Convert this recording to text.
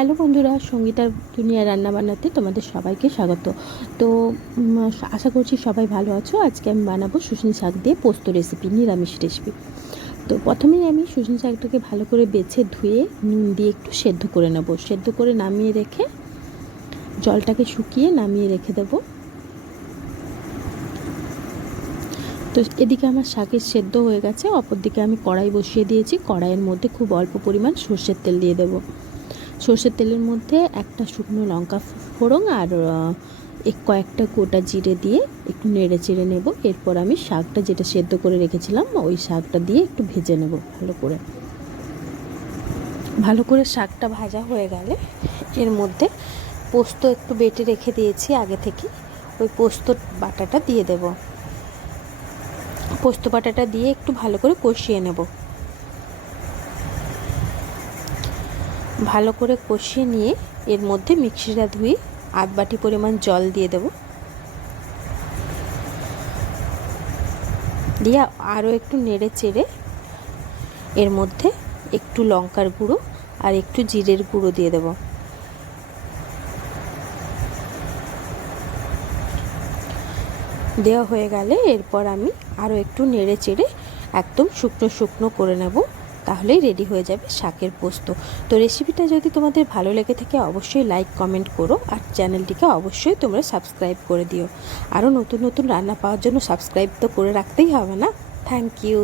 Hello বন্ধুরা, সঙ্গীতার দুনিয়া রান্নাবান্নাতে তোমাদের সবাইকে স্বাগত। তো আশা করছি সবাই ভালো আছো। আজকে আমি বানাবো শুশনি শাক দিয়ে পোস্ত রেসিপি, নিরামিষ রেসিপি। তো প্রথমেই আমি শুশনি শাকটাকে ভালো করে বেছে ধুয়ে নুন দিয়ে একটু সেদ্ধ করে নেব। সেদ্ধ করে নামিয়ে রেখে জলটাকে শুকিয়ে নামিয়ে রেখে দেবো। তো এদিকে আমার শাকের সেদ্ধ হয়ে গেছে, অপরদিকে আমি কড়াই বসিয়ে দিয়েছি। কড়াইয়ের মধ্যে খুব অল্প পরিমাণ সর্ষের তেল দিয়ে দেবো। সর্ষের তেলের মধ্যে একটা শুকনো লঙ্কা ফোড়ন আর কয়েকটা গোটা জিরে দিয়ে একটু নেড়ে চেড়ে নেব। এরপর আমি শাকটা যেটা সেদ্ধ করে রেখেছিলাম ওই শাকটা দিয়ে একটু ভেজে নেব ভালো করে শাকটা ভাজা হয়ে গেলে এর মধ্যে পোস্ত একটু বেটে রেখে দিয়েছি আগে থেকে, ওই পোস্ত বাটাটা দিয়ে দেব। পোস্ত বাটাটা দিয়ে একটু ভালো করে কষিয়ে নেব। ভালো করে কষিয়ে নিয়ে এর মধ্যে মিক্সিটা ধুয়ে আধ বাটি পরিমাণ জল দিয়ে দেব। দিয়ে আরও একটু নেড়ে চেড়ে এর মধ্যে একটু লঙ্কার গুঁড়ো আর একটু জিরের গুঁড়ো দিয়ে দেব। দেওয়া হয়ে গেলে এরপর আমি আরও একটু নেড়ে চেড়ে একদম শুকনো শুকনো করে নেব, তাহলেই রেডি হয়ে যাবে শাকের পোস্ত। তো রেসিপিটা যদি তোমাদের ভালো লেগে থাকে অবশ্যই লাইক কমেন্ট করো, আর চ্যানেলটিকে অবশ্যই তোমরা সাবস্ক্রাইব করে দিও। আরও নতুন নতুন রান্না পাওয়ার জন্য সাবস্ক্রাইব তো করে রাখতেই হবে না। Thank you.